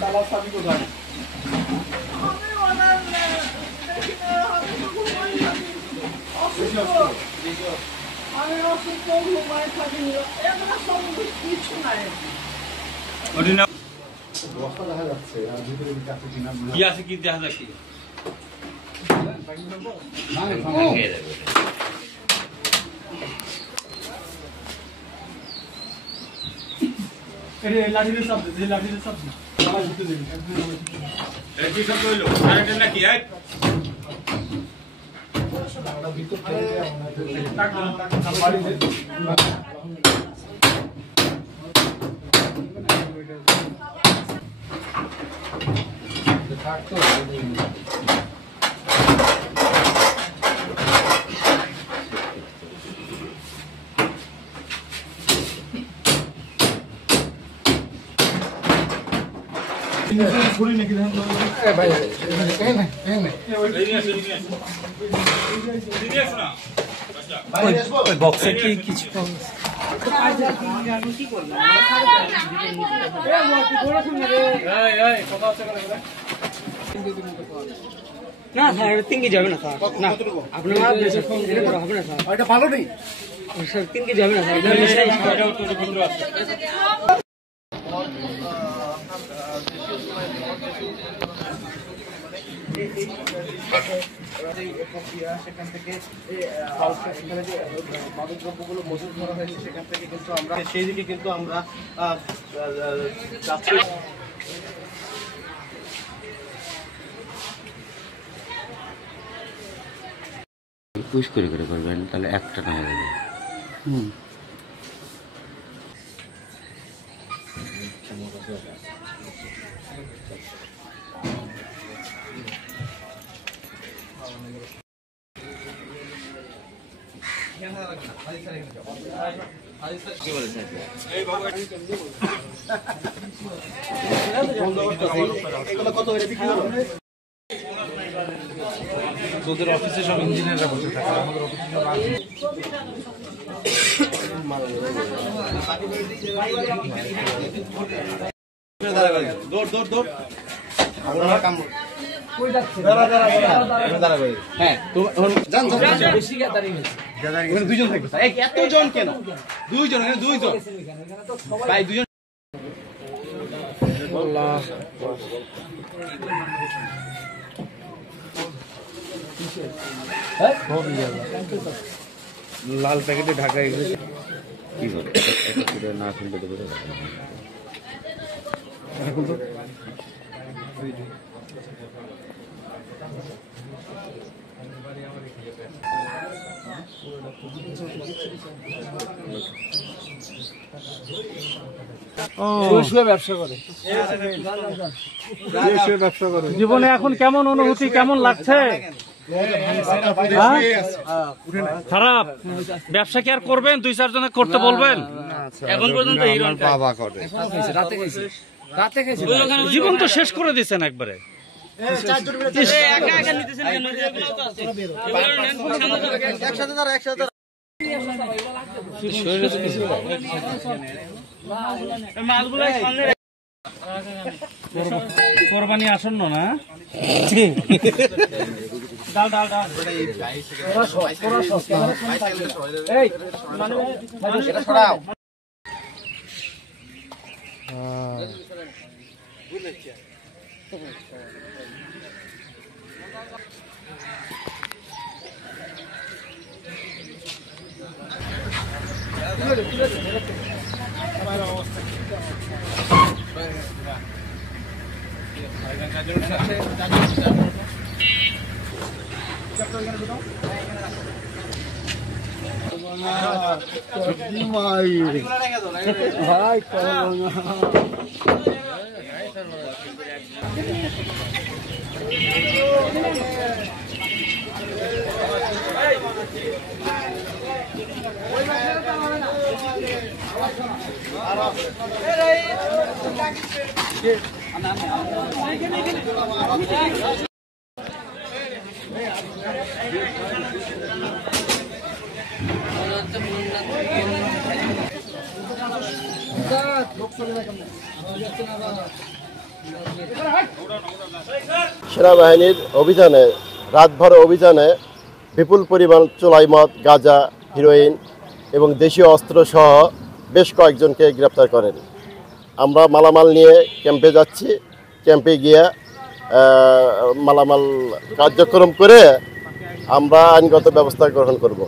তালা চাবি কোথায়? দেখা যাচ্ছে আর ভিতরে কি আছে কি দেখা যাচ্ছে লাঠির শব্দ লাঠির শব্দ নাকি বক্সে কি কিছু না স্যার 3 কেজি যাবে না স্যার না আপনার হবে না স্যার এটা ভালো নেই স্যার 3 কেজি যাবে না স্যার প্রক্রিয়া সেখান থেকে মাদক দ্রব্যগুলো মজুত করা হয়েছে সেখান থেকে কিন্তু আমরা সেই দিকে কিন্তু আমরা যাচ্ছি। পুশ করে করবেন তাহলে একটা না হয়ে যাবে। তোদের অফিসে সব ইঞ্জিনিয়াররা বসে থাকে, আমাদের অফিসে দুইজন থাকবে। এতজন কেন? দুইজন ভাই, দুজন। লাল প্যাকেটে ঢাকা কি করে না খুলতে দেবে এখন তো জীবনে এখন কেমন অনুভূতি, কেমন লাগছে? খারাপ। ব্যবসা কি আর করবেন? 2-4 জনে করতে বলবেন? এখন পর্যন্ত বাবা করে জীবন তো শেষ করে দিচ্ছেন একবারে। কোরবানি আসন্ন না? ডাল ডাল ডাল ভাই সেনাবাহিনীর অভিযানে রাতভর অভিযানে বিপুল পরিমাণ চোলাই মদ, গাঁজা, হিরোইন এবং দেশীয় অস্ত্র সহ বেশ কয়েকজনকে গ্রেপ্তার করেন। আমরা মালামাল নিয়ে ক্যাম্পে যাচ্ছি। ক্যাম্পে গিয়ে মালামাল কার্যক্রম করে আমরা আইনগত ব্যবস্থা গ্রহণ করব।